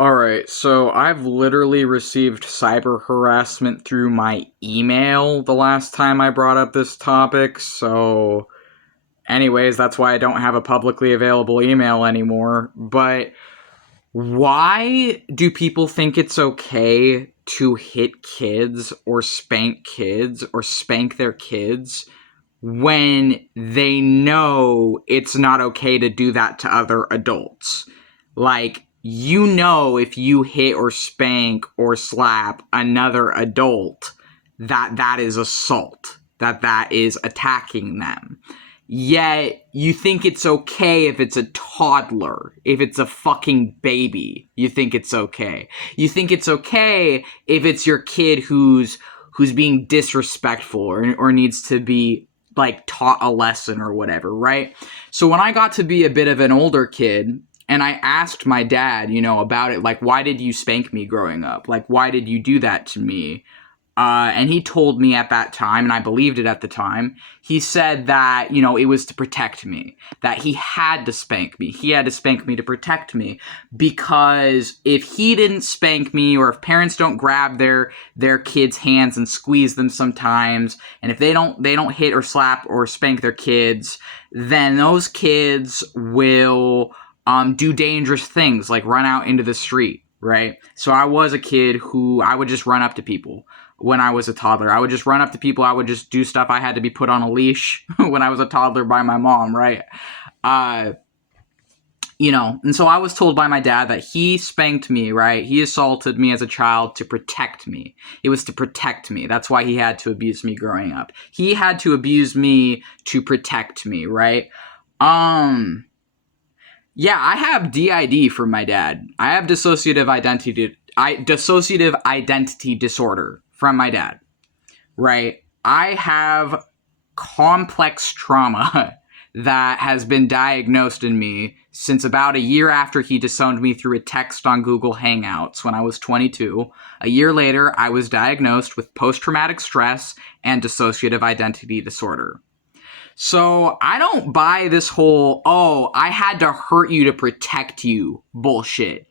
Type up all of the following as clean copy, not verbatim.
Alright, so I've literally received cyber harassment through my email the last time I brought up this topic, so anyways, that's why I don't have a publicly available email anymore. But why do people think it's okay to hit kids or spank their kids when they know it's not okay to do that to other adults? Like, if you hit or spank or slap another adult, that is assault, that is attacking them. Yet, you think it's okay if it's a toddler, if it's a fucking baby, you think it's okay. You think it's okay if it's your kid who's being disrespectful or needs to be, like, taught a lesson or whatever, right? So when I got to be a bit of an older kid, and I asked my dad, about it, like, why did you spank me growing up? Like, why did you do that to me? And he told me at that time, and I believed it at the time, he said that, it was to protect me, that he had to spank me. He had to spank me to protect me, because if he didn't spank me, or if parents don't grab their kids' hands and squeeze them sometimes, and if they don't hit or slap or spank their kids, then those kids will do dangerous things, like run out into the street, right? So I was a kid who I would just run up to people. When I was a toddler, I would just run up to people. I would just do stuff. I had to be put on a leash when I was a toddler by my mom, right? And so I was told by my dad that he spanked me, right? He assaulted me as a child to protect me. It was to protect me. That's why he had to abuse me growing up. He had to abuse me to protect me, right? Yeah, I have DID from my dad. I have dissociative identity disorder from my dad, right? I have complex trauma that has been diagnosed in me since about a year after he disowned me through a text on Google Hangouts when I was 22. A year later, I was diagnosed with post-traumatic stress and dissociative identity disorder. So I don't buy this whole, oh, I had to hurt you to protect you bullshit.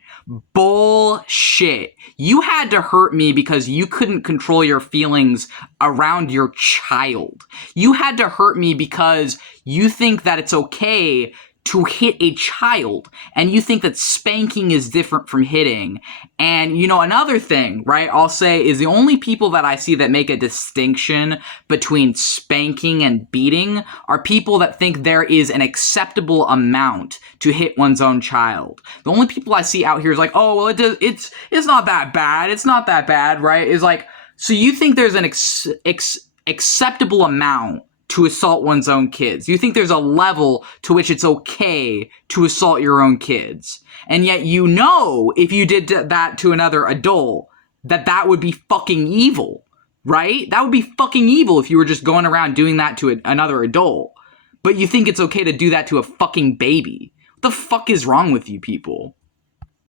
Bullshit. You had to hurt me because you couldn't control your feelings around your child. You had to hurt me because you think that it's okay to hit a child, and you think that spanking is different from hitting. And, another thing, right, I'll say is the only people that I see that make a distinction between spanking and beating are people that think there is an acceptable amount to hit one's own child. The only people I see out here is like, oh, well, it's not that bad. It's not that bad, right? Is like, so you think there's an acceptable amount to assault one's own kids. You think there's a level to which it's okay to assault your own kids. And yet if you did that to another adult, that would be fucking evil, right? That would be fucking evil if you were just going around doing that to another adult. But you think it's okay to do that to a fucking baby. What the fuck is wrong with you people?